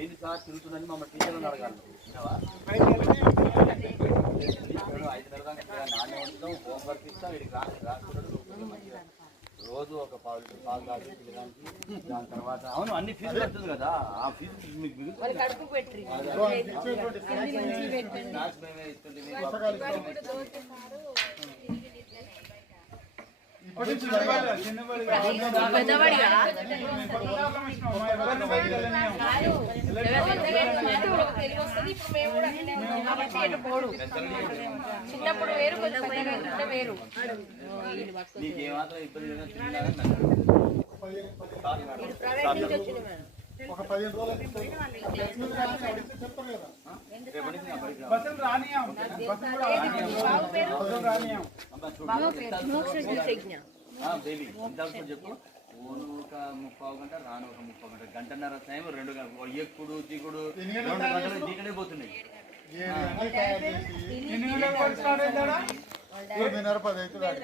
ఏది సార్ తిరుగుతుందని మమ్మల్ని టీచర్లను అడగాలి. 5 నెలల దాకా నాణ్యం ఉంచుతాం, హోంవర్క్ ఇస్తాం, వీడికి రాసుకుంటాడు. రోజు ఒక పాలు కాదు పిల్లడానికి. దాని తర్వాత అవును అన్ని ఫీజు కడుతుంది కదా, ఆ ఫీజు మీకు మేమే ఇస్తుంది. చిన్నప్పుడు వేరు వేరు నీకేమాత్రం ఇబ్బంది ఒక 15 రోజులు చెప్పు. ఓను ఒక 30 గంట, రాను ఒక 30 గంట, గంటన్నర టైం, 2 గంటలు ఎక్కుడు దిగుడు 2 గంటలు దిగనే పోతున్నాయి. 10 అవుతుంది.